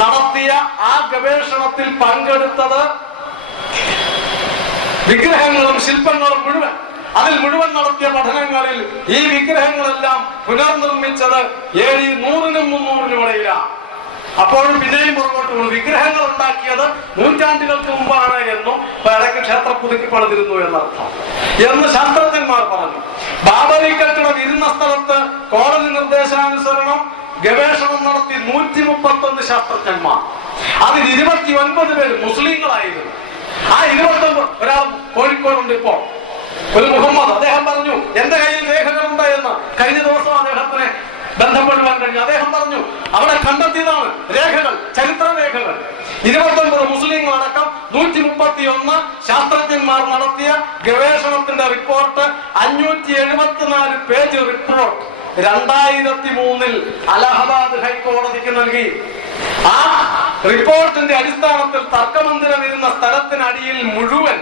നടത്തിയ ആ ഗവേഷണത്തിൽ പങ്കെടുത്തത് വിഗ്രഹങ്ങളും ശില്പങ്ങളും മുഴുവൻ, അതിൽ മുഴുവൻ നടത്തിയ പഠനങ്ങളിൽ ഈ വിഗ്രഹങ്ങളെല്ലാം പുനർനിർമ്മിച്ചത് AD 100-നും 300-നും ഇടയിലാണ്. അപ്പോഴും പിന്നെയും പുറകോട്ട് പോകുന്നു. വിഗ്രഹങ്ങൾ ഉണ്ടാക്കിയത് നൂറ്റാണ്ടുകൾക്ക് മുമ്പാണ് എന്നും ഇടയ്ക്ക് ക്ഷേത്രം പുതുക്കി പണിതിരുന്നു എന്നർത്ഥം എന്ന് ശാസ്ത്രജ്ഞന്മാർ പറഞ്ഞു. ബാബരി കെട്ടിടം ഇരുന്ന സ്ഥലത്ത് കോടതി നിർദ്ദേശാനുസരണം ഗവേഷണം നടത്തി 131 ശാസ്ത്രജ്ഞന്മാർ. അതിൽ 29 പേര് മുസ്ലിങ്ങളായിരുന്നു. ആ 29 ഒരാൾ കോഴിക്കോടുണ്ട് ഇപ്പോൾ, ഒരു മുഹമ്മദ്. അദ്ദേഹം പറഞ്ഞു എന്റെ കയ്യിൽ രേഖകളുണ്ട് എന്ന്. കഴിഞ്ഞ ദിവസം അദ്ദേഹത്തിന് ബന്ധപ്പെടുവാൻ കഴിഞ്ഞു. അദ്ദേഹം പറഞ്ഞു അവിടെ കണ്ടെത്തിയതാണ് രേഖകൾ, ചരിത്ര രേഖകൾ. 29 മുസ്ലിങ്ങളടക്കം 131 ശാസ്ത്രജ്ഞന്മാർ നടത്തിയ ഗവേഷണത്തിന്റെ റിപ്പോർട്ട്, 574 പേജ് റിപ്പോർട്ട് 2003 അലഹബാദ് ഹൈക്കോടതിക്ക് നൽകി. ആ റിപ്പോർട്ടിന്റെ അടിസ്ഥാനത്തിൽ തർക്കമന്ദിരം ഇരുന്ന സ്ഥലത്തിനടിയിൽ മുഴുവൻ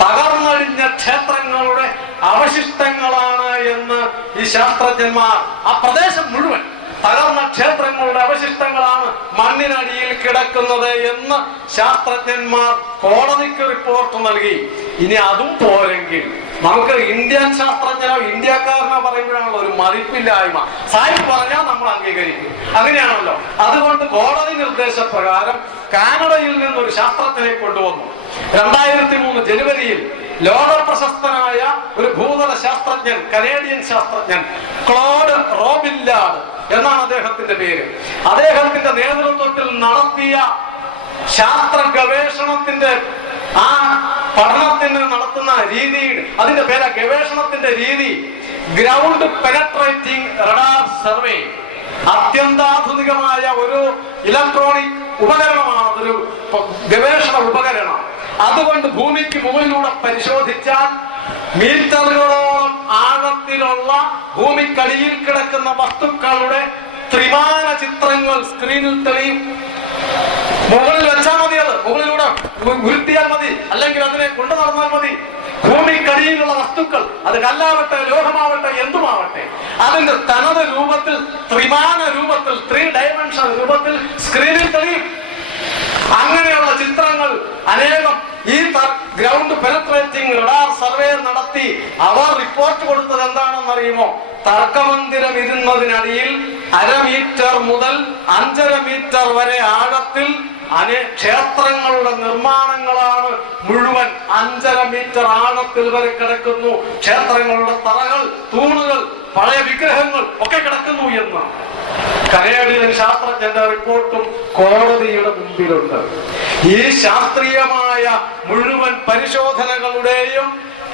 തകർന്നടിഞ്ഞ ക്ഷേത്രങ്ങളുടെ അവശിഷ്ടങ്ങളാണ് എന്ന് ഈ ശാസ്ത്രജ്ഞന്മാർ, ആ പ്രദേശം മുഴുവൻ തകർന്ന ക്ഷേത്രങ്ങളുടെ അവശിഷ്ടങ്ങളാണ് മണ്ണിനടിയിൽ കിടക്കുന്നത് എന്ന് ശാസ്ത്രജ്ഞന്മാർ കോടതിക്ക് റിപ്പോർട്ട് നൽകി. ഇനി അതും പോരെങ്കിൽ നമുക്ക് ഇന്ത്യൻ ശാസ്ത്രജ്ഞനോ ഇന്ത്യക്കാരനോ പറയുമ്പോഴാണല്ലോ ഒരു മതിപ്പില്ലായ്മ. സാഹിബ് പറഞ്ഞാൽ നമ്മൾ അംഗീകരിക്കും, അങ്ങനെയാണല്ലോ. അതുകൊണ്ട് കോടതി നിർദ്ദേശപ്രകാരം കാനഡയിൽ നിന്നൊരു ശാസ്ത്രജ്ഞനെ കൊണ്ടുവന്നു. 2003 ജനുവരിയിൽ ലോക പ്രശസ്തനായ ഒരു ഭൂതല ശാസ്ത്രജ്ഞൻ, കനേഡിയൻ ശാസ്ത്രജ്ഞൻ ക്ലോഡ് റോബില്ലാർഡ് എന്നാണ് അദ്ദേഹത്തിന്റെ പേര്. അദ്ദേഹത്തിന്റെ നേതൃത്വത്തിൽ നടത്തിയ ശാസ്ത്ര ഗവേഷണത്തിന്റെ ആ പഠനത്തിന് നടത്തുന്ന രീതി, അതിന്റെ പേര് ഗവേഷണത്തിന്റെ രീതി ഗ്രൗണ്ട് പെനട്രേറ്റിംഗ് റഡാർ സർവേ. അത്യന്താധുനികമായ ഒരു ഇലക്ട്രോണിക് ഉപകരണമാണ്, ഒരു ഗവേഷണ ഉപകരണം. അതുകൊണ്ട് ഭൂമിക്ക് മുകളിലൂടെ പരിശോധിച്ചാൽ മീറ്ററുകളോളം ആഴത്തിലുള്ള ഭൂമിക്കടിയിൽ കിടക്കുന്ന വസ്തുക്കളുടെ ത്രിമാന ചിത്രങ്ങൾ സ്ക്രീനിൽ തെളിയും. മുകളിൽ വെച്ചാൽ മതി, അത് മുകളിലൂടെ ഉരുട്ടിയാൽ മതി, അല്ലെങ്കിൽ അതിനെ കൊണ്ടു നടന്നാൽ മതി. ഭൂമിക്കടിയിലുള്ള വസ്തുക്കൾ, അത് കല്ലാവട്ടെ ലോഹമാവട്ടെ എന്തുമാവട്ടെ, അതിന്റെ തനത് രൂപത്തിൽ, ത്രിമാന രൂപത്തിൽ, 3 ഡയമെൻഷൻ രൂപത്തിൽ സ്ക്രീനിൽ തെളിയും. അങ്ങനെയുള്ള ചിത്രങ്ങൾ അനേകം ഈ ഗ്രൗണ്ട് പെനട്രേറ്റിംഗ് റഡാർ സർവേ നടത്തി അവർ റിപ്പോർട്ട് കൊടുത്തത് എന്താണെന്ന് അറിയുമോ? തർക്കമന്ദിരം ഇരുന്നതിനടിയിൽ 1/2 മീറ്റർ മുതൽ 5.5 മീറ്റർ വരെ ആഴത്തിൽ ക്ഷേത്രങ്ങളുടെ നിർമ്മാണങ്ങളാണ് മുഴുവൻ. 5.5 മീറ്റർ ആഴത്തിൽ വരെ കിടക്കുന്നു. ക്ഷേത്രങ്ങളുടെ തറകൾ, തൂണുകൾ, പഴയ വിഗ്രഹങ്ങൾ ഒക്കെ കിടക്കുന്നു എന്ന് കനേഡിയൻ ശാസ്ത്രജ്ഞന്റെ റിപ്പോർട്ടും കോടതിയുടെ മുമ്പിലുണ്ട്. ഈ ശാസ്ത്രീയമായ മുഴുവൻ പരിശോധനകളുടെയും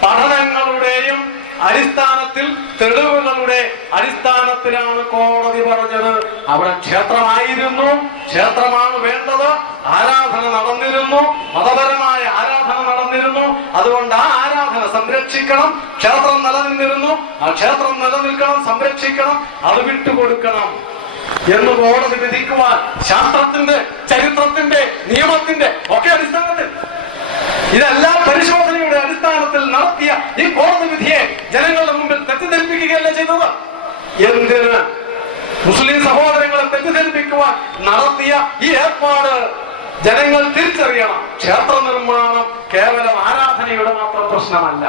പഠനങ്ങളുടെയും അടിസ്ഥാനത്തിൽ, തെളിവുകളുടെ അടിസ്ഥാനത്തിലാണ് കോടതി പറഞ്ഞത് അവിടെ ക്ഷേത്രമായിരുന്നു, ക്ഷേത്രമാണ് വേണ്ടത്, ആരാധന നടന്നിരുന്നു, മതപരമായ ആരാധന നടന്നിരുന്നു. അതുകൊണ്ട് ആ ആരാധന സംരക്ഷിക്കണം. ക്ഷേത്രം നിലനിന്നിരുന്നു, ആ ക്ഷേത്രം നിലനിൽക്കണം, സംരക്ഷിക്കണം, അത് വിട്ടുകൊടുക്കണം എന്ന് കോടതി വിധിക്കുവാൻ ശാസ്ത്രത്തിന്റെ, ചരിത്രത്തിന്റെ, നിയമത്തിന്റെ ഒക്കെ അടിസ്ഥാനത്തിൽ, ഇതെല്ലാം പരിശോധനയുടെ അടിസ്ഥാനത്തിൽ നടത്തിയ ഈ കോടതി വിധിയെ ജനങ്ങളുടെ മുമ്പിൽ തെറ്റിദ്ധരിപ്പിക്കുകയല്ല ചെയ്തത്. എന്തിന്? മുസ്ലിം സഹോദരങ്ങളെ തെറ്റിദ്ധരിപ്പിക്കുവാൻ നടത്തിയ ഈ ഏർപ്പാട് ജനങ്ങൾ തിരിച്ചറിയണം. ക്ഷേത്ര നിർമ്മാണം കേവലം ആരാധനയുടെ മാത്രം പ്രശ്നമല്ല,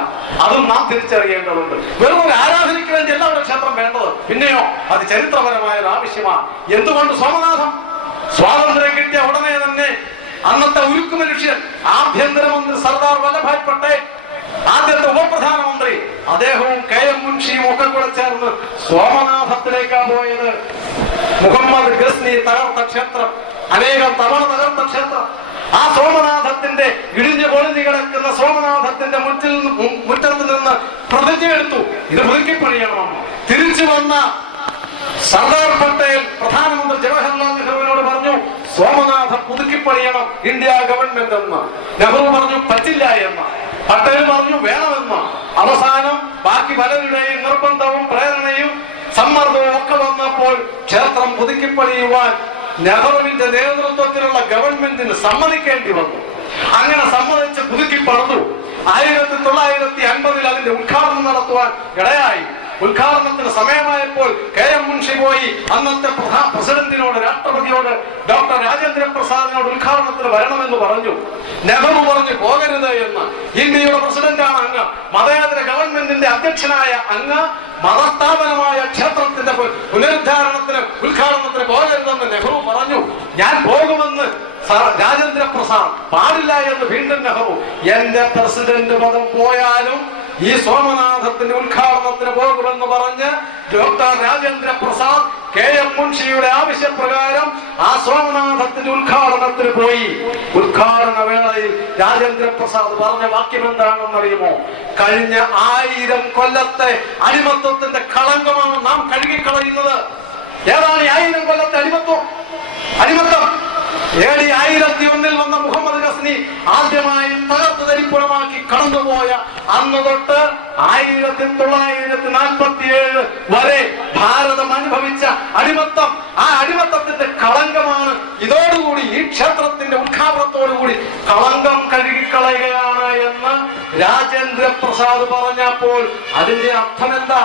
അതും നാം തിരിച്ചറിയേണ്ടതുണ്ട്. വെറും ഒരു ആരാധനയ്ക്ക് വേണ്ടി എല്ലാവരും ക്ഷേത്രം വേണ്ടത്, പിന്നെയോ അത് ചരിത്രപരമായ ഒരു ആവശ്യമാണ്. എന്തുകൊണ്ട് സോമനാഥം സ്വാതന്ത്ര്യം കിട്ടിയ ഉടനെ തന്നെ അന്നത്തെ ഉരുക്കു മനുഷ്യൻ ആഭ്യന്തരമന്ത്രി സർദാർ വല്ലഭായ് പട്ടേൽ, ആദ്യത്തെ ഉപപ്രധാനമന്ത്രി, അദ്ദേഹവും KM മുൻഷിയും ഒക്കെ കൂടെ ചേർന്ന് സോമനാഥത്തിലേക്കാണ് പോയത്. മുഹമ്മദ് ഗസ്നി തകർത്ത ക്ഷേത്രം, അനേകം തവണ തകർത്ത ക്ഷേത്രം, ആ സോമനാഥത്തിന്റെ ഇടിഞ്ഞു പൊളിഞ്ഞു കിടക്കുന്ന സോമനാഥത്തിന്റെ മുറ്റത്ത് നിന്ന് പ്രതിജ്ഞ എടുത്തു, ഇത് പുതുക്കി പണിയണമെന്ന്. തിരിച്ചു വന്ന സർദാർ പട്ടേൽ പ്രധാനമന്ത്രി ജവഹർലാൽ നെഹ്റുവിനോട് പറഞ്ഞു സോമനാഥം പുതുക്കിപ്പണിയണം ഇന്ത്യ ഗവൺമെന്റ് എന്ന്. നെഹ്റു പറഞ്ഞു പറ്റില്ല എന്ന്. പട്ടേൽ പറഞ്ഞു വേണമെന്ന്. അവസാനം ബാക്കി പലരുടെയും നിർബന്ധവും പ്രേരണയും സമ്മർദ്ദവും ഒക്കെ വന്നപ്പോൾ ക്ഷേത്രം പുതുക്കിപ്പണിയുവാൻ നെഹ്റുവിന്റെ നേതൃത്വത്തിലുള്ള ഗവൺമെന്റിന് സമ്മതിക്കേണ്ടി വന്നു. അങ്ങനെ സമ്മതിച്ച് പുതുക്കി പണിതു. 1950 അതിന്റെ ഉദ്ഘാടനം നടത്തുവാൻ ഇടയായി. ഉദ്ഘാടനത്തിന് സമയമായപ്പോൾ KM മുൻഷി പോയി അന്നത്തെ പ്രസിഡന്റിനോട്, രാഷ്ട്രപതിയോട്, ഡോക്ടർ രാജേന്ദ്ര രാജേന്ദ്ര പ്രസാദിനോട് ഉദ്ഘാടനത്തിന് വരണമെന്ന് പറഞ്ഞു. നെഹ്റു പറഞ്ഞു പോകരുത് എന്ന്. ഇന്ത്യയുടെ പ്രസിഡന്റാണ് അങ്ങ്, മതേതര ഗവൺമെന്റിന്റെ അധ്യക്ഷനായ അങ്ങ് മതസ്ഥാപനമായ ക്ഷേത്രത്തിന്റെ പുനരുദ്ധാരണത്തിന് ഉദ്ഘാടനത്തിന് പോകരുതെന്ന് നെഹ്റു പറഞ്ഞു. ഞാൻ പോകുമെന്ന് രാജേന്ദ്ര പ്രസാദ്. പാടില്ല എന്ന് വീണ്ടും നെഹ്റു. എന്റെ പ്രസിഡന്റ് പദം പോയാലും ഈ സോമനാഥത്തിന്റെ ഉദ്ഘാടനത്തിന് പോകുമെന്ന് പറഞ്ഞ് ഡോക്ടർ രാജേന്ദ്ര പ്രസാദ് KM മുൻഷിയുടെ ആവശ്യപ്രകാരം ആ സോമനാഥത്തിന്റെ ഉദ്ഘാടനത്തിന് പോയി. ഉദ്ഘാടന വേളയിൽ രാജേന്ദ്ര പ്രസാദ് പറഞ്ഞ വാക്യം എന്താണെന്നറിയുമോ? കഴിഞ്ഞ 1000 കൊല്ലത്തെ അടിമത്വത്തിന്റെ കളങ്കമാണ് നാം കഴുകിക്കളയുന്നത്. ഏതാണ് 1000 കൊല്ലത്തെ അടിമത്വം? AD 1001 വന്ന മുഹമ്മദ് ഗസ്നി ആദ്യമായി തകർത്ത് തരിപ്പുറമാക്കി കടന്നുപോയ അന്ന് തൊട്ട് 1947 വരെ ഭാരതം അനുഭവിച്ച അടിമത്തം, ആ അടിമത്തത്തിന്റെ കളങ്കമാണ്. ഇതോടുകൂടി ഈ ക്ഷേത്രത്തിന്റെ ഉദ്ഘാടനത്തോടുകൂടി കളങ്കം കഴുകിക്കളയുകയാണ് എന്ന് രാജേന്ദ്ര പ്രസാദ് പറഞ്ഞപ്പോൾ അതിന്റെ അർത്ഥം എന്താ?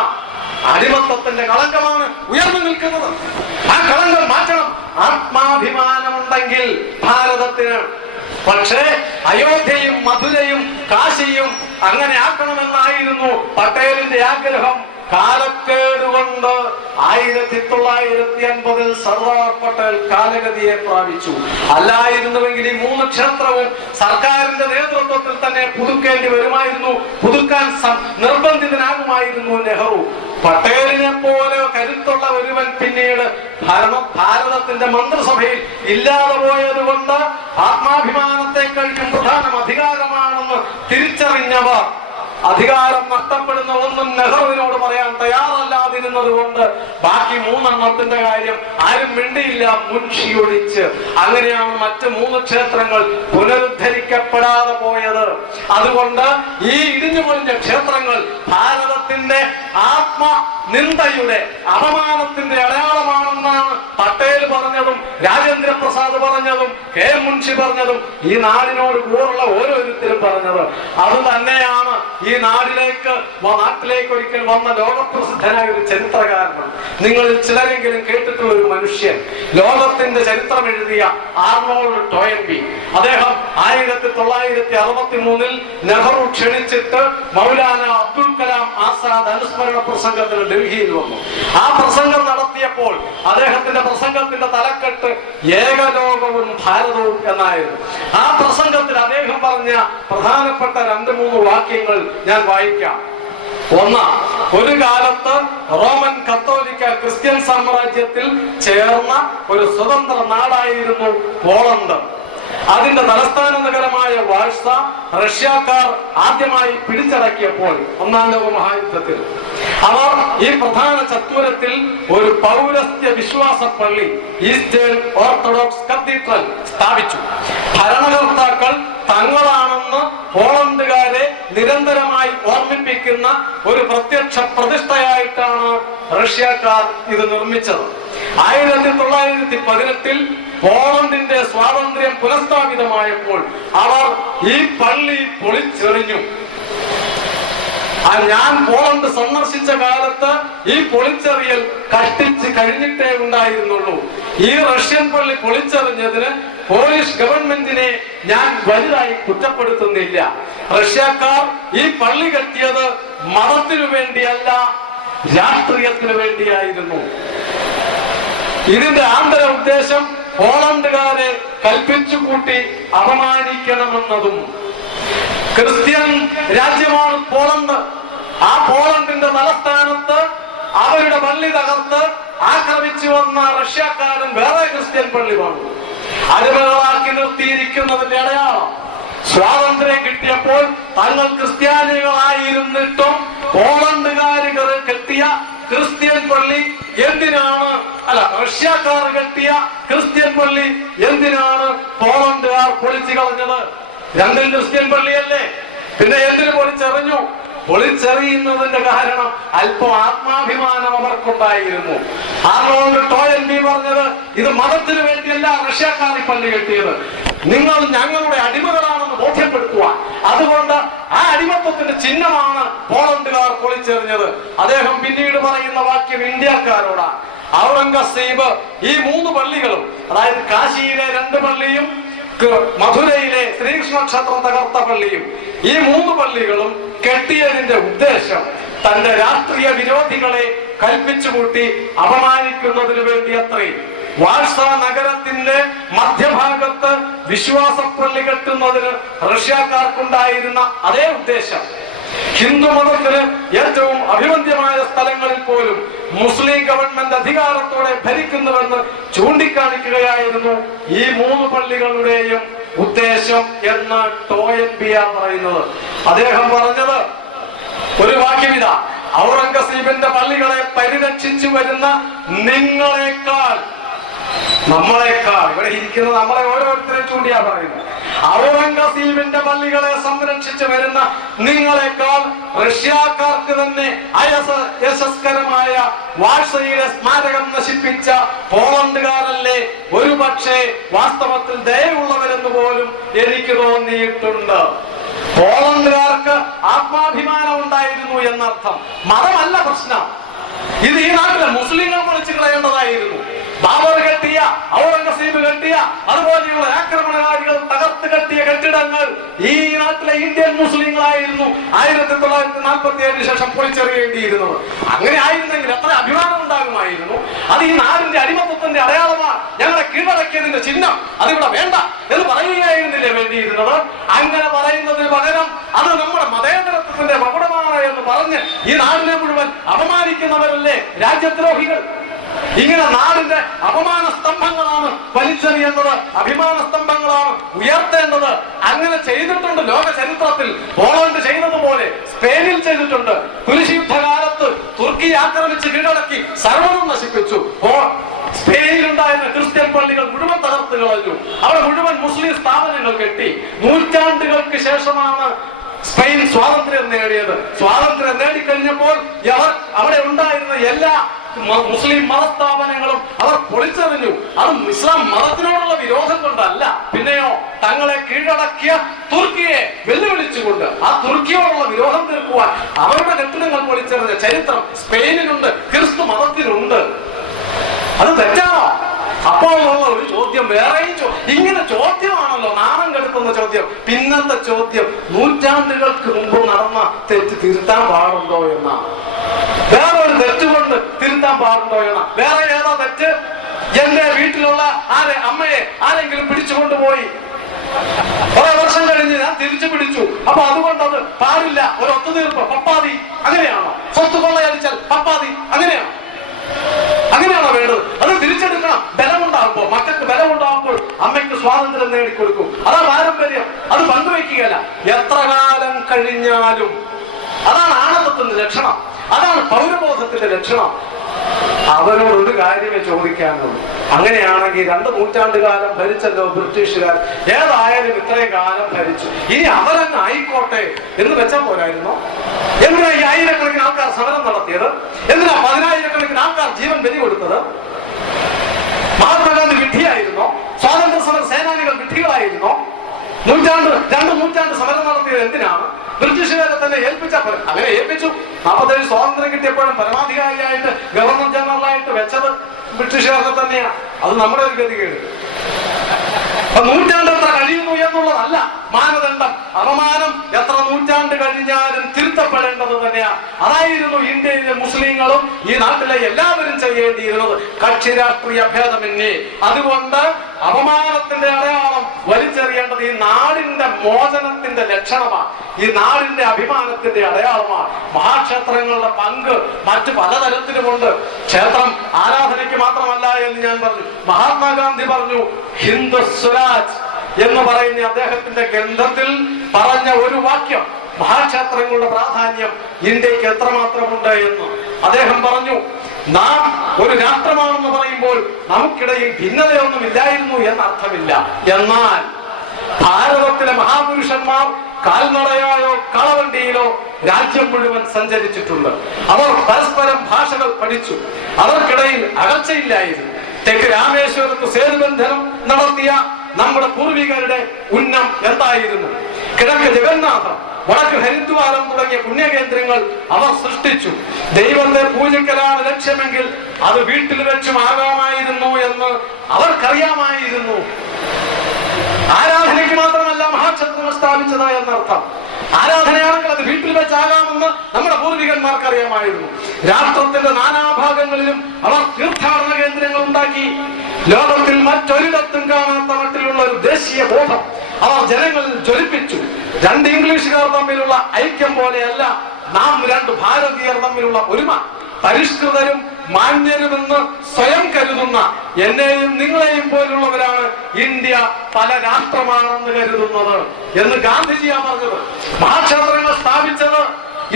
അടിമത്തത്തിന്റെ കളങ്കമാണ് ഉയർന്നു നിൽക്കുന്നത്. ആ കളങ്കം മാറ്റണം. ആത്മാഭിമാനമുണ്ടെങ്കിൽ ഭാരതത്തിന്. പക്ഷേ അയോധ്യയും മധുരയും കാശിയും അങ്ങനെ ആക്കണമെന്നായിരുന്നു പട്ടേലിന്റെ ആഗ്രഹം. കാലക്കേടുകൊണ്ട് 1950 സർദാർ പട്ടേൽ കാലഗതിയെ പ്രാപിച്ചു. അല്ലായിരുന്നുവെങ്കിൽ ഈ 3 ക്ഷേത്രവും സർക്കാരിന്റെ നേതൃത്വത്തിൽ തന്നെ പുതുക്കേണ്ടി വരുമായിരുന്നു. പുതുക്കാൻ നിർബന്ധിതനാകുമായിരുന്നു നെഹ്റു. പട്ടേലിനെ പോലെ കരുത്തുള്ള ഒരുവൻ പിന്നീട് ഭാരതത്തിന്റെ മന്ത്രിസഭയിൽ ഇല്ലാതെ പോയത് കൊണ്ട് ആത്മാഭിമാനത്തെ കഴിഞ്ഞും പ്രധാനം അധികാരമാണെന്ന് തിരിച്ചറിഞ്ഞവർ അധികാരം നഷ്ടപ്പെടുന്ന ഒന്നും നെഹ്റുവിനോട് പറയാൻ തയ്യാറല്ലാതിരുന്നത് കൊണ്ട് ബാക്കി 3 കാര്യം ആരും മിണ്ടിയില്ല, മുൻഷി ഒഴിച്ച്. അങ്ങനെയാണ് മറ്റ് 3 ക്ഷേത്രങ്ങൾ പുനരുദ്ധരിക്കപ്പെടാതെ പോയത്. അതുകൊണ്ട് ഈ ഇടിഞ്ഞുപൊളിഞ്ഞ ക്ഷേത്രങ്ങൾ ഭാരതത്തിന്റെ ആത്മനിന്ദയുടെ അപമാനത്തിന്റെ അടയാളമാണെന്നാണ് പട്ടേൽ പറഞ്ഞതും രാജേന്ദ്ര പ്രസാദ് പറഞ്ഞതും KM മുൻഷി പറഞ്ഞതും ഈ നാടിനോട് കൂറുള്ള ഓരോരുത്തരും പറഞ്ഞത്. അത് തന്നെയാണ് ഈ നാട്ടിലേക്ക് ഒരിക്കൽ വന്ന ലോകപ്രസിദ്ധനായ ഒരു ചരിത്രകാരനാണ്. നിങ്ങളിൽ ചിലരെങ്കിലും കേട്ടിട്ടുള്ള ഒരു മനുഷ്യൻ, ലോകത്തിന്റെ ചരിത്രം എഴുതിയ ആർണോൾഡ് ടോയൻബി. അദ്ദേഹം 1963 നെഹ്റു ക്ഷണിച്ചിട്ട് മൗലാന അബ്ദുൽ കലാം ആസാദ് അനുസ്മരണ പ്രസംഗത്തിന് ഡൽഹിയിൽ വന്നു. ആ പ്രസംഗം നടത്തിയപ്പോൾ അദ്ദേഹത്തിന്റെ പ്രസംഗത്തിന്റെ തലക്കെട്ട് ഏകലോകവും ഭാരതവും എന്നായിരുന്നു. ആ പ്രസംഗത്തിൽ അദ്ദേഹം പറഞ്ഞ പ്രധാനപ്പെട്ട 2-3 വാക്യങ്ങൾ ഞാൻ വായിക്കാം. ഒന്ന്, ഒരു കാലത്ത് റോമൻ കത്തോലിക്ക ക്രിസ്ത്യൻ സാമ്രാജ്യത്തിൽ ചേർന്ന ഒരു സ്വതന്ത്ര നാടായിരുന്നു പോളണ്ട്. അതിന്റെ തലസ്ഥാന നഗരമായ വാഴ്സ റഷ്യക്കാർ ആദ്യമായി പിടിച്ചടക്കിയപ്പോൾ 1-ാം ലോക മഹായുദ്ധത്തിൽ അവർ ഈ പ്രധാന ചത്വരത്തിൽ ഒരു പൗരസ്ത്യ വിശ്വാസ പള്ളി, ഈസ്റ്റേൺ ഓർത്തഡോക്സ് കത്തീഡ്രൽ സ്ഥാപിച്ചു. ഭരണകർത്താക്കൾ തങ്ങളാണെന്ന് പോളണ്ടുകാരെ നിരന്തരമായി ഓർമ്മിപ്പിക്കുന്ന ഒരു പ്രത്യക്ഷ പ്രതിഷ്ഠയായിട്ടാണ് റഷ്യക്കാർ ഇത് നിർമ്മിച്ചത്. 1918 പോളണ്ടിന്റെ സ്വാതന്ത്ര്യം പുനഃസ്ഥാപിതമായപ്പോൾ അവർ ഈ പള്ളി പൊളിച്ചെറിഞ്ഞു. ഞാൻ പോളണ്ട് സന്ദർശിച്ച കാലത്ത് ഈ പൊളിച്ചെറിയൽ കഷ്ടിച്ച് കഴിഞ്ഞിട്ടേ ഉണ്ടായിരുന്നുള്ളൂ. ഈ റഷ്യൻ പള്ളി പൊളിച്ചെറിഞ്ഞതിന് പോളിഷ് ഗവൺമെന്റിനെ ഞാൻ വലുതായി കുറ്റപ്പെടുത്തുന്നില്ല. റഷ്യക്കാർ ഈ പള്ളി കെട്ടിയത് മതത്തിനു വേണ്ടിയല്ല, രാഷ്ട്രീയത്തിനു വേണ്ടിയായിരുന്നു. ഇതിന്റെ ആന്തര ഉദ്ദേശം പോളണ്ടുകാരെ കൽപ്പിച്ചു കൂട്ടി അപമാനിക്കണമെന്നതും. ക്രിസ്ത്യൻ രാജ്യമാണ് പോളണ്ട്. ആ പോളണ്ടിന്റെ തലസ്ഥാനത്ത് അവരുടെ പള്ളി തകർത്ത് ആക്രമിച്ചു വന്ന റഷ്യക്കാരൻ വേറെ ക്രിസ്ത്യൻ പള്ളി പണിതു. അടിമകളാക്കി നിർത്തിയിരിക്കുന്നതിന്റെ അടയാളം. സ്വാതന്ത്ര്യം കിട്ടിയപ്പോൾ തങ്ങൾ ക്രിസ്ത്യാനികളായിരുന്നിട്ടും പോളണ്ടുകാര് കെട്ടിയ ക്രിസ്ത്യൻ പള്ളി എന്തിനാണ്, റഷ്യക്കാർ കെട്ടിയ ക്രിസ്ത്യൻ പള്ളി എന്തിനാണ് പോളണ്ടുകാർ പൊളിച്ചു കളഞ്ഞത്? 2 ക്രിസ്ത്യൻ പള്ളിയല്ലേ, പിന്നെ എന്തിനു പൊളിച്ചെറിഞ്ഞു? പൊളിച്ചെറിയുന്നതിന്റെ കാരണം അല്പം ആത്മാഭിമാനം അവർക്കുണ്ടായിരുന്നു. ആർണോൾഡ് ടോയൻബി പറഞ്ഞത് ഇത് മതത്തിനു വേണ്ടിയല്ല റഷ്യക്കാർ ഈ പള്ളി കെട്ടിയത്, നിങ്ങൾ ഞങ്ങളുടെ അടിമകളാണെന്ന് ബോധ്യപ്പെടുത്തുവാൻ. അതുകൊണ്ട് ആ അടിമത്വത്തിന്റെ ചിഹ്നമാണ് പോളണ്ടുകാർ പൊളിച്ചെറിഞ്ഞത്. അദ്ദേഹം പിന്നീട് പറയുന്ന വാക്യം ഇന്ത്യക്കാരോടാണ്. ഔറംഗസീബ് ഈ 3 പള്ളികളും, അതായത് കാശിയിലെ 2 മധുരയിലെ ശ്രീകൃഷ്ണ ക്ഷേത്രം തകർത്ത പള്ളിയും ഈ 3 പള്ളികളും കെട്ടിയതിന്റെ ഉദ്ദേശം തന്റെ രാഷ്ട്രീയ വിരോധികളെ കൽപ്പിച്ചു കൂട്ടി അപമാനിക്കുന്നതിന് വേണ്ടി അത്രേ. വാഴ്സ നഗരത്തിന്റെ മധ്യഭാഗത്ത് വിശ്വാസപ്പള്ളി കെട്ടുന്നതിന് റഷ്യക്കാർക്കുണ്ടായിരുന്ന അതേ ഉദ്ദേശം ഹിന്ദു മതത്തിന് ഏറ്റവും അഭിവന്ദ്യമായ സ്ഥലങ്ങളിൽ പോലും മുസ്ലിം ഗവൺമെന്റ് അധികാരത്തോടെ ഭരിക്കുന്നുവെന്ന് ചൂണ്ടിക്കാണിക്കുകയായിരുന്നു ഈ 3 പള്ളികളുടെയും ഉദ്ദേശം എന്ന് ടോയൻബിയ പറയുന്നത്. അദ്ദേഹം പറഞ്ഞത് ഒരു വാക്യമിത: ഔറംഗസീബിന്റെ പള്ളികളെ പരിരക്ഷിച്ചു വരുന്ന നിങ്ങളെക്കാൾ, നമ്മളെക്കാൾ, ഇവിടെ ഇരിക്കുന്ന നമ്മളെ ഓരോരുത്തരെ ചൂണ്ടിയാ പറയുന്നത്, ഔറംഗസീബിന്റെ പള്ളികളെ സംരക്ഷിച്ചു വരുന്ന നിങ്ങളെക്കാൾ റഷ്യക്കാർക്ക് തന്നെ യശസ്കരമായ വാഴ്സയിലെ സ്മാരകം നശിപ്പിച്ച പോളണ്ടുകാരല്ലേ ഒരു പക്ഷേ വാസ്തവത്തിൽ ദയവുള്ളവരെന്ന് പോലും എനിക്ക് തോന്നിയിട്ടുണ്ട്. പോളണ്ടുകാർക്ക് ആത്മാഭിമാനം ഉണ്ടായിരുന്നു എന്നർത്ഥം. മതമല്ല പ്രശ്നം. ഇത് ഈ നാട്ടിലെ മുസ്ലിങ്ങൾ പൊളിച്ചു കളയേണ്ടതായിരുന്നു. ബാബർ കെട്ടിയ, ഔറംഗസീബ് കെട്ടിയ, അതുപോലെയുള്ള ആക്രമണകാരികൾ തകർത്ത് കെട്ടിയ കെട്ടിടങ്ങൾ ഈ നാട്ടിലെ ഇന്ത്യൻ മുസ്ലിങ്ങളായിരുന്നു 1947 ശേഷം പൊളിച്ചെറിയേണ്ടിയിരുന്നത്. അങ്ങനെ ആയിരുന്നെങ്കിൽ എത്ര അഭിമാനം ഉണ്ടാകുമായിരുന്നു. അത് ഈ നാടിന്റെ അടിമത്വത്തിന്റെ അടയാളമാണ്, ഞങ്ങളെ കീഴടക്കിയതിന്റെ ചിഹ്നം, അതിവിടെ വേണ്ട എന്ന് പറയുകയായിരുന്നില്ലേ വേണ്ടിയിരുന്നത്. അങ്ങനെ പറയുന്നതിന് പകരം അത് നമ്മുടെ മതേതരത്വത്തിന്റെ മകുടമാണ് എന്ന് പറഞ്ഞ് ഈ നാടിനെ മുഴുവൻ അപമാനിക്കുന്നവരല്ലേ രാജ്യദ്രോഹികൾ. ഇങ്ങനെ നാടിന്റെ അപമാന സ്തംഭങ്ങളാണ് വലിച്ചെറിയേണ്ടത്, അഭിമാന സ്തംഭങ്ങളാണ് ഉയർത്തേണ്ടത്. അങ്ങനെ ചെയ്തിട്ടുണ്ട് ലോക ചരിത്രത്തിൽ. പോളണ്ട് ചെയ്തതുപോലെ സ്പെയിനിൽ ചെയ്തിട്ടുണ്ട്. കുരിശുയുദ്ധകാലത്ത് തുർക്കി ആക്രമിച്ച് കീഴടക്കി സർവ്വതും നശിപ്പിച്ചു. സ്പെയിനിലുണ്ടായിരുന്ന ക്രിസ്ത്യൻ പള്ളികൾ മുഴുവൻ തകർത്ത് കളഞ്ഞു. അവിടെ മുഴുവൻ മുസ്ലിം സ്ഥാപനങ്ങൾ കെട്ടി. നൂറ്റാണ്ടുകൾക്ക് ശേഷമാണ് സ്പെയിൻ സ്വാതന്ത്ര്യം നേടിയത്. സ്വാതന്ത്ര്യം നേടിക്കഴിഞ്ഞപ്പോൾ അവിടെ ഉണ്ടായിരുന്ന എല്ലാ മുസ്ലിം മതസ്ഥാപനങ്ങളും അവർ പൊളിച്ചെറിഞ്ഞു. അത് ഇസ്ലാം മതത്തിനോടുള്ള വിരോധം കൊണ്ടല്ല, പിന്നെയോ തങ്ങളെ കീഴടക്കിയ തുർക്കിയെ വെല്ലുവിളിച്ചുകൊണ്ട് ആ തുർക്കിയോടുള്ള വിരോധം തീർക്കുവാൻ അവരുടെ കെട്ടിടങ്ങൾ പൊളിച്ചെറിഞ്ഞ ചരിത്രം സ്പെയിനിനുണ്ട്, ക്രിസ്തു മതത്തിനുണ്ട്. അത് തെറ്റാണോ? അപ്പോൾ ഉള്ള ഒരു ചോദ്യം വേറെയും ഇങ്ങനെ ചോദ്യമാണല്ലോ നാണം കെടുത്തുന്ന ചോദ്യം. പിന്നത്തെ ചോദ്യം നൂറ്റാണ്ടുകൾക്ക് മുമ്പ് നടന്ന തെറ്റ് തിരുത്താൻ പാടുണ്ടോ എന്നാണ്. വേറെ ഒരു തെറ്റുകൊണ്ട് തിരുത്താൻ പാടുണ്ടോ എന്ന. വേറെ ഏതാ തെറ്റ്? എന്റെ വീട്ടിലുള്ള അമ്മയെ ആരെങ്കിലും പിടിച്ചുകൊണ്ടുപോയി കുറെ വർഷം കഴിഞ്ഞ് ഞാൻ തിരിച്ചു പിടിച്ചു, അപ്പൊ അതുകൊണ്ട് അത് പാടില്ല, ഒരു ഒത്തുതീർപ്പ്, പപ്പാതി, അങ്ങനെയാണോ? സ്വത്ത് കൊള്ളയടിച്ചാൽ പപ്പാതി, അങ്ങനെയാണോ? അങ്ങനെയാണോ വേണ്ടത്? അത് തിരിച്ചെടുക്കണം. ബലമുണ്ടാകുമ്പോൾ, മക്കൾക്ക് ബലമുണ്ടാകുമ്പോൾ അമ്മയ്ക്ക് സ്വാതന്ത്ര്യം നേടിക്കൊടുക്കും. അതാ പാരമ്പര്യം. അത് പങ്കുവയ്ക്കുകയല്ല. എത്ര കാലം കഴിഞ്ഞാലും അതാണ് ആണവത്തിന്റെ ലക്ഷണം, അതാണ് പൗരബോധത്തിന്റെ ലക്ഷണം. അവരോട് ഒരു കാര്യമേ ചോദിക്കാനുള്ളൂ. അങ്ങനെയാണെങ്കിൽ 2 നൂറ്റാണ്ടുകാലം ഭരിച്ചല്ലോ ബ്രിട്ടീഷുകാർ, ഏതായാലും ഇത്രയും കാലം ഭരിച്ചു, ഇനി അവരങ്ങ് ആയിക്കോട്ടെ എന്ന് വെച്ചാൽ പോരായിരുന്നോ? എന്തിനാ ഈ ആയിരക്കണക്കിന് ആൾക്കാർ സമരം നടത്തിയത്? എന്തിനാ 10,000-കണക്കിന് ആൾക്കാർ ജീവൻ ബലി കൊടുത്തത്? മഹാത്മാഗാന്ധി വിഡ്ഢിയായിരുന്നോ? സ്വാതന്ത്ര്യ സമര സേനാനികൾ വിഡ്ഢികളായിരുന്നോ? 2 നൂറ്റാണ്ട് സമരം നടത്തിയത് എന്തിനാണ്? ബ്രിട്ടീഷുകാരെ തന്നെ ഏൽപ്പിച്ചാൽ പോലും. അങ്ങനെ ഏൽപ്പിച്ചു. 47 സ്വാതന്ത്ര്യം കിട്ടിയപ്പോഴും പരമാധികാരിയായിട്ട് ഗവർണർ ജനറലായിട്ട് വെച്ചത് ബ്രിട്ടീഷുകാർക്ക് തന്നെയാണ്. അത് നമ്മുടെ ഒരു ഗതികേട്. നൂറ്റാണ്ട് എത്ര കഴിയുന്നു എന്നുള്ളതല്ല മാനദണ്ഡം. അപമാനം എത്ര നൂറ്റാണ്ട് കഴിഞ്ഞാലും തിരുത്തപ്പെടേണ്ടത് തന്നെയാണ്. അതായിരുന്നു ഇന്ത്യയിലെ മുസ്ലിങ്ങളും ഈ നാട്ടിലെ എല്ലാവരും ചെയ്യേണ്ടിയിരുന്നത്, കക്ഷി രാഷ്ട്രീയ ഭേദമന്യേ. അതുകൊണ്ട് അപമാനത്തിന്റെ അടയാളം വലിച്ചെറിയേണ്ടത് ഈ നാടിന്റെ മോചനത്തിന്റെ ലക്ഷണമാണ്, ഈ നാടിന്റെ അഭിമാനത്തിന്റെ അടയാളമാണ്. മഹാക്ഷേത്രങ്ങളുടെ പങ്ക് മറ്റു പലതരത്തിലുമുണ്ട്. ക്ഷേത്രം ആരാധനയ്ക്ക് മാത്രമല്ല എന്ന് ഞാൻ പറഞ്ഞു. മഹാത്മാഗാന്ധി പറഞ്ഞു, ഹിന്ദു സ്വരാജ് എന്ന് പറയുന്ന അദ്ദേഹത്തിന്റെ ഗ്രന്ഥത്തിൽ പറഞ്ഞ ഒരു വാക്യം മഹാക്ഷേത്രങ്ങളുടെ പ്രാധാന്യം ഇന്ത്യക്ക് എത്രമാത്രമുണ്ട് എന്ന്. അദ്ദേഹം പറഞ്ഞു, നാം ഒരു രാഷ്ട്രമാണെന്ന് പറയുമ്പോൾ നമുക്കിടയിൽ ഭിന്നതയൊന്നും ഇല്ലായിരുന്നു എന്നർത്ഥമില്ല. എന്നാൽ ഭാരതത്തിലെ മഹാപുരുഷന്മാർ കാൽനടയായോ കളവണ്ടിയിലോ രാജ്യം മുഴുവൻ സഞ്ചരിച്ചിട്ടുണ്ട്. അവർ പരസ്പരം ഭാഷകൾ പഠിച്ചു. അവർക്കിടയിൽ അകൽച്ചയില്ലായിരുന്നു. തെക്ക് രാമേശ്വരത്ത് സേതുബന്ധനം നടത്തിയ നമ്മുടെ പൂർവികരുടെ ഉന്നം എന്തായിരുന്നു? കിഴക്ക് ജഗന്നാഥം, വടക്ക് ഹരിദ്വാരം തുടങ്ങിയ പുണ്യകേന്ദ്രങ്ങൾ അവർ സൃഷ്ടിച്ചു. ദൈവത്തെ പൂജിക്കലാണ് ലക്ഷ്യമെങ്കിൽ അത് വീട്ടിൽ വെച്ചും ആകാമായിരുന്നു എന്ന് അവർക്കറിയാമായിരുന്നു. ആരാ സ്ഥാപിച്ചത് എന്നർത്ഥം. ആരാധനയാണെങ്കിൽ അത് വീട്ടിൽ വെച്ചാകാമെന്ന് നമ്മുടെ പൂർവികന്മാർക്ക് അറിയാമായിരുന്നു. രാഷ്ട്രത്തിന്റെ നാനാഭാഗങ്ങളിലും അവർ തീർത്ഥാടന കേന്ദ്രങ്ങൾ ഉണ്ടാക്കി. ലോകത്തിൽ മറ്റൊരിടത്തും കാണാത്ത മട്ടിലുള്ള ഒരു ദേശീയ ബോധം അവർ ജനങ്ങളിൽ ജ്വലിപ്പിച്ചു. രണ്ട് ഇംഗ്ലീഷുകാർ തമ്മിലുള്ള ഐക്യം പോലെയല്ല നാം രണ്ട് ഭാരതീയർ തമ്മിലുള്ള ഒരുമ. പരിഷ്കൃതരും മാന്യരുമെന്ന് സ്വയം കരുതുന്ന എന്നെയും നിങ്ങളെയും പോലുള്ളവരാണ് ഇന്ത്യ പല രാഷ്ട്രമാണെന്ന് കരുതുന്നത് എന്ന് ഗാന്ധിജിയാണ് പറഞ്ഞത്. മഹാക്ഷേത്രങ്ങൾ സ്ഥാപിച്ചത്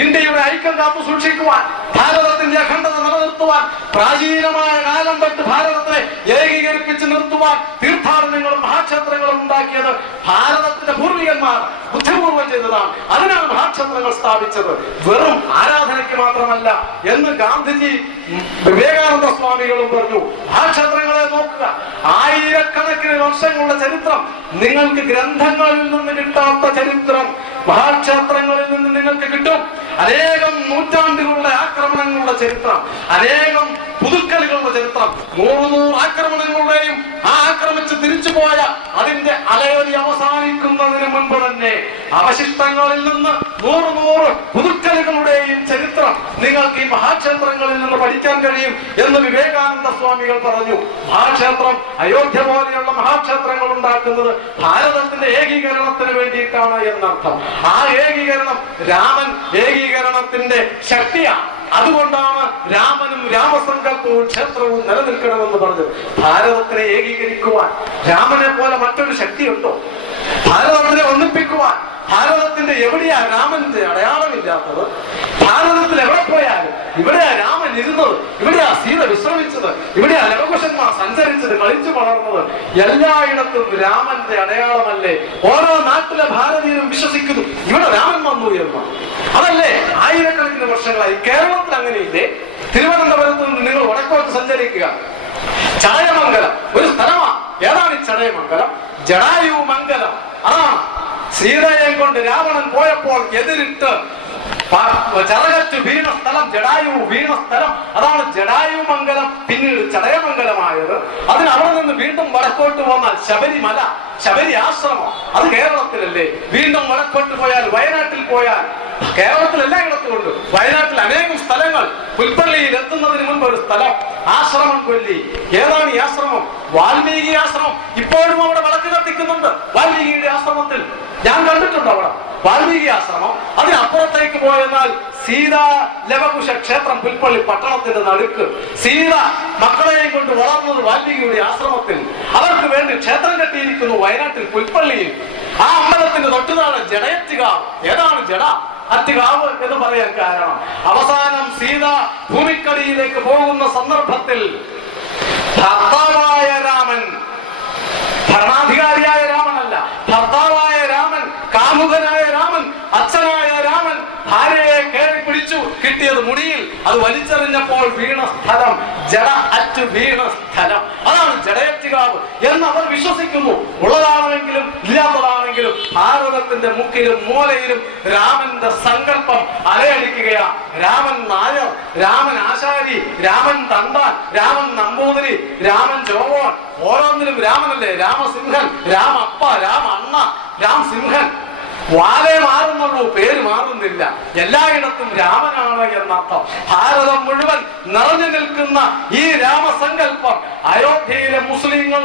ഇന്ത്യയുടെ ഐക്യം കാത്തു സൂക്ഷിക്കുവാൻ, ഭാരതത്തിന്റെ അഖണ്ഡത നിലനിർത്തുവാൻ, പ്രാചീനമായ കാലം തൊട്ട് ഭാരതത്തെ ഏകീകരിപ്പിച്ച് നിർത്തുവാൻ തീർത്ഥാടനങ്ങളും മഹാക്ഷേത്രങ്ങളും ഉണ്ടാക്കിയത് ഭാരതത്തിന്റെ പൂർവികന്മാർ ബുദ്ധിപൂർവ്വം ചെയ്തതാണ്. അതിനാണ് മഹാക്ഷേത്രങ്ങൾ സ്ഥാപിച്ചത്, വെറും ആരാധനയ്ക്ക് മാത്രമല്ല എന്ന് ഗാന്ധിജി വിവേകാനന്ദ സ്വാമികളും പറഞ്ഞു. മഹാക്ഷേത്രങ്ങളെ നോക്കുക, ആയിരക്കണക്കിന് വർഷങ്ങളുടെ ചരിത്രം, നിങ്ങൾക്ക് ഗ്രന്ഥങ്ങളിൽ നിന്ന് കിട്ടാത്ത ചരിത്രം മഹാക്ഷേത്രങ്ങളിൽ നിന്ന് നിങ്ങൾക്ക് കിട്ടും. അനേകം നൂറ്റാണ്ടുകളുടെ ആക്രമണങ്ങളുടെ ചരിത്രം, അനേകം പുതുക്കലുകളുടെ ചരിത്രം, 100 ആക്രമണങ്ങളുടെയും ആ ആക്രമിച്ച് തിരിച്ചുപോയ അതിന്റെ അലയൊലി അവസാനിക്കുന്നതിന് മുൻപ് തന്നെ അവശിഷ്ടങ്ങളിൽ നിന്ന് 100 പുതുക്കലുകളുടെയും ചരിത്രം നിങ്ങൾക്ക് ഈ മഹാക്ഷേത്രങ്ങളിൽ നിന്ന് പഠിക്കാൻ കഴിയും എന്ന് വിവേകാനന്ദ സ്വാമികൾ പറഞ്ഞു. മഹാക്ഷേത്രം, അയോധ്യ പോലെയുള്ള മഹാക്ഷേത്രങ്ങൾ ഉണ്ടാക്കുന്നത് ഭാരതത്തിന്റെ ഏകീകരണത്തിന് വേണ്ടിയിട്ടാണ് എന്നർത്ഥം. ആ ഏകീകരണം രാമൻ ഏകീകരണത്തിന്റെ ശക്തിയാണ്. അതുകൊണ്ടാണ് രാമനും രാമസങ്കല്പവും ക്ഷേത്രവും നിലനിൽക്കണമെന്ന് പറഞ്ഞത്. ഭാരതത്തിനെ ഏകീകരിക്കുവാൻ രാമനെ പോലെ മറ്റൊരു ശക്തിയുണ്ടോ? ഭാരതത്തിനെ ഒന്നിപ്പിക്കുവാൻ ഭാരതത്തിന്റെ എവിടെയാ രാമന്റെ അടയാളമില്ലാത്തത്? ഭാരതത്തിൽ എവിടെ പോയാലും ഇവിടെയാ രാമൻ ഇരുന്നത്, ഇവിടെയാ സീത വിശ്രമിച്ചത്, ഇവിടെയാ ലവകുശന്മാർ സഞ്ചരിച്ചത്, കളിച്ചു വളർന്നത്. എല്ലായിടത്തും രാമന്റെ അടയാളമല്ലേ? ഓരോ നാട്ടിലെ ഭാരതീയരും വിശ്വസിക്കുന്നു ഇവിടെ രാമൻ വന്നു എന്ന്. അതല്ലേ ആയിരക്കണക്കിന് വർഷങ്ങളായി. കേരളത്തിൽ അങ്ങനെയില്ലേ? തിരുവനന്തപുരത്ത് നിന്ന് നിങ്ങൾ വടക്കോട്ട് സഞ്ചരിക്കുക, ചടയമംഗലം ഒരു സ്ഥലമാണ്. ഏതാണ് ഈ ചടയമംഗലം? ജടായു മംഗലം. അതാണ് സീതയെ കൊണ്ട് രാവണൻ പോയപ്പോൾ എതിരിട്ട് ചറകറ്റ് വീണ സ്ഥലം, ജടായു വീണ സ്ഥലം. അതാണ് ജടായു മംഗലം, പിന്നീട് ചടയമംഗലമായത്. അതിന് അവിടെ നിന്ന് വീണ്ടും വടക്കോട്ട് പോന്നാൽ ശബരിമല, ശബരി ആശ്രമം, അത് കേരളത്തിലല്ലേ? വീണ്ടും വടക്കോട്ട് പോയാൽ, വയനാട്ടിൽ പോയാൽ, കേരളത്തിൽ എല്ലായിടത്തും ഉണ്ട്. വയനാട്ടിൽ അനേകം സ്ഥലങ്ങൾ. പുൽപ്പള്ളിയിൽ എത്തുന്നതിന് മുൻപ് ഒരു സ്ഥലം ആശ്രമം കൊല്ലി. ഏതാണ് ഈ ആശ്രമം? വാൽമീകി ആശ്രമം. ഇപ്പോഴും അവിടെ വിളക്ക് കത്തിക്കുന്നുണ്ട്. വാൽമീകിയുടെ ആശ്രമത്തിൽ ഞാൻ കണ്ടിട്ടുണ്ട് അവിടെ വാൽമീകി ആശ്രമം. അതിനപ്പുറത്തേക്ക് പോയെന്നാൽ സീതാ ലവകുശ ക്ഷേത്രം, പുൽപ്പള്ളി പട്ടണത്തിന്റെ നടുക്ക്. സീത മക്കളെയും കൊണ്ട് വളർന്നത് വാൽമീകിയുടെ ആശ്രമത്തിൽ. അവർക്ക് വേണ്ടി ക്ഷേത്രം കെട്ടിയിരിക്കുന്നു വയനാട്ടിൽ പുൽപ്പള്ളിയിൽ. ആ അമ്പലത്തിന്റെ തൊട്ടുനാണ് ജടയറ്റുകാവ്. ഏതാണ് ജട അറ്റുകാവ് എന്ന് പറയാൻ കാരണം, അവസാനം സീത ഭൂമിക്കടിയിലേക്ക് പോകുന്ന സന്ദർഭത്തിൽ ഭർത്താവായ രാമൻ, ഭരണാധികാരിയായ രാമനല്ല, ഭർത്താവായ രാമൻ, കാമുകനായ രാമൻ, അച്ഛനായ രാമൻ ഭാര്യയെ കയറി പിടിച്ചു. കിട്ടിയത് മുടിയിൽ. അത് വലിച്ചെറിഞ്ഞപ്പോൾ വീണ സ്ഥലം ജട അറ്റ് വീണ സ്ഥലം. അതാണ് ജടയറ്റുകാവ് എന്ന് അവർ വിശ്വസിക്കുന്നു. ഉള്ളതാണെങ്കിലും ഇല്ലാത്തതാണെങ്കിലും ഭാരതത്തിന്റെ മുക്കിലും മൂലയിലും രാമന്റെ സങ്കല്പം അലയടിക്കുകയാണ്. രാമൻ നായർ, രാമൻ ആശാരി, രാമൻ തണ്ടാൻ, രാമൻ നമ്പൂതിരി, രാമൻ ചോവോൻ, ഓരോന്നിലും രാമനല്ലേ? രാമസിംഹൻ, രാമപ്പ, രാമ അണ്ണ, രാം സിംഹൻ. വാലേ മാറുന്നുള്ളൂ, പേര് മാറുന്നില്ല. എല്ലായിടത്തും രാമനാണ് എന്നർത്ഥം. ഭാരതം മുഴുവൻ നിറഞ്ഞു നിൽക്കുന്ന ഈ രാമസങ്കല്പം അയോധ്യയിലെ മുസ്ലിങ്ങൾ,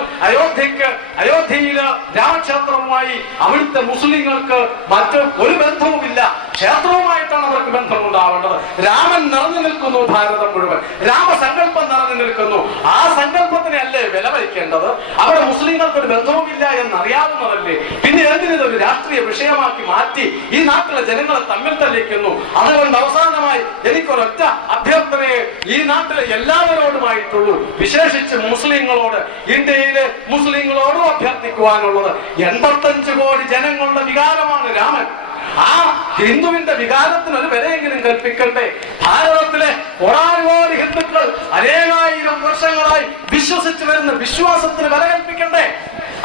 അയോധ്യയിലെ രാമക്ഷേത്രവുമായി അവിടുത്തെ മുസ്ലിങ്ങൾക്ക് മറ്റ് ഒരു ബന്ധവുമില്ല. ക്ഷേത്രവുമായിട്ടാണ് അവർക്ക് ബന്ധമുണ്ടാവേണ്ടത്. രാമൻ നിറഞ്ഞു നിൽക്കുന്നു ഭാരതം മുഴുവൻ. രാമസങ്കല്പം നിറഞ്ഞു നിൽക്കുന്നു. ആ സങ്കല്പത്തിനെ അല്ലേ വില വയ്ക്കേണ്ടത്? അവിടെ മുസ്ലിങ്ങൾക്ക് ഒരു ബന്ധവുമില്ല എന്നറിയാവുന്നതല്ലേ? പിന്നെ എന്തിനൊരു രാഷ്ട്രീയ വിഷയമാക്കി മാറ്റി ഈ നാട്ടിലെ ജനങ്ങളെ തമ്മിൽ തല്ലിക്കുന്നു? അതുകൊണ്ട് അവസാനമായി എനിക്കൊരൊറ്റ അഭ്യർത്ഥനയെ ഈ നാട്ടിലെ എല്ലാവരോടുമായിട്ടുള്ളൂ, വിശേഷിച്ച് മുസ്ലിങ്ങളോട്, ഇന്ത്യയിലെ മുസ്ലിങ്ങളോടും അഭ്യർത്ഥിക്കുവാനുള്ളത്. 85 കോടി ജനങ്ങളുടെ വികാരമാണ് രാമൻ. ആ ഹിന്ദുവിന്റെ വികാരത്തിന് ഒരു വിലയെങ്കിലും കൽപ്പിക്കണ്ടേ? ഭാരതത്തിലെ കോടാനുകോടി ഹിന്ദുക്കൾ അനേകായിരം വർഷങ്ങളായി വിശ്വസിച്ചു വരുന്ന വിശ്വാസത്തിന് വില കൽപ്പിക്കണ്ടേ?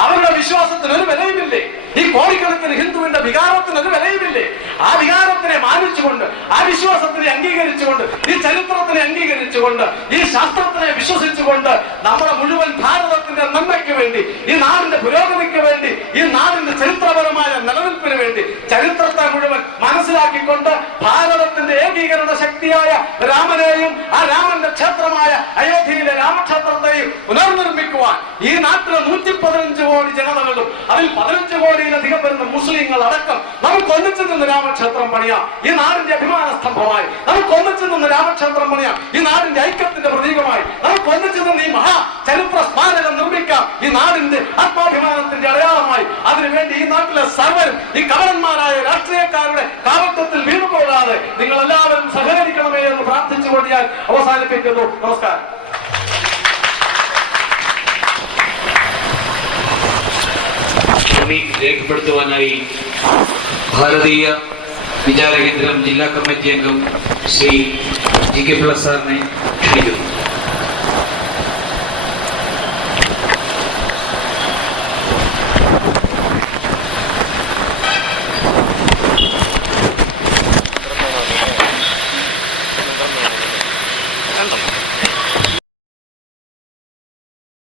അവരുടെ വിശ്വാസത്തിന് ഒരു വിലയുമില്ലേ? ഈ കോടിക്കണക്കിന് ഹിന്ദുവിന്റെ വികാരത്തിന് ഒരു വിലയുമില്ലേ? ആ വികാരത്തിനെ മാനിച്ചുകൊണ്ട്, ആ വിശ്വാസത്തിനെ അംഗീകരിച്ചുകൊണ്ട്, ഈ ചരിത്രത്തിനെ അംഗീകരിച്ചുകൊണ്ട്, ഈ ശാസ്ത്രത്തിനെ വിശ്വസിച്ചുകൊണ്ട് നമ്മുടെ മുഴുവൻ ഭാരതത്തിന്റെ നന്മയ്ക്ക് വേണ്ടി, ഈ നാടിന്റെ പുരോഗതിക്ക് വേണ്ടി, ഈ നാടിന്റെ ചരിത്രപരമായ നിലനിൽപ്പിന് വേണ്ടി വ്യക്തിയായ രാമനെയും ആ രാമന്റെ ക്ഷേത്രമായ അയോധ്യയിലെ രാമക്ഷേത്രത്തെയും പുനർനിർമ്മിക്കുവാൻ ഈ നാട്ടിലെ 115 കോടി ജനതകളും അതിൽ 15 കോടിയിലധികം വരുന്ന മുസ്ലിങ്ങൾ അടക്കം നമുക്ക് ഒന്നിച്ചു നിന്ന് രാമക്ഷേത്രം പണിയാം. ഈ നാടിന്റെ അഭിമാന സ്തംഭമായി നമുക്ക് ഒന്നിച്ചു നിന്ന് രാമക്ഷേത്രം പണിയാം. ഈ നാടിന്റെ ഐക്യത്തിന്റെ പ്രതീകമായി നമുക്ക് ഒന്നിച്ചു നിന്ന് ഈ മഹാ ചരിത്ര സ്മാരകം നിർമ്മിക്കാം. ഈ നാടിന്റെ ആത്മാഭിമാനത്തിന്റെ അടയാളമായി. അതിനുവേണ്ടി ഈ നാട്ടിലെ സർവരും ഈ കവലന്മാരായ രാഷ്ട്രീയക്കാരുടെ കാവത്വത്തിൽ വീണുപോകാതെ നിങ്ങൾ എല്ലാവരും സഹകരിക്കണമേ എന്ന് പ്രാർത്ഥിച്ചുകൊണ്ട് ഞാൻ അവസാനിപ്പിക്കുന്നു. നമസ്കാരം. രേഖപ്പെടുത്തുവാനായി ഭാരതീയ വിചാര കേന്ദ്രം ജില്ലാ കമ്മിറ്റി അംഗം ശ്രീ ജി കെ പിള്ള സാറിനെ ക്ഷണിക്കുന്നു.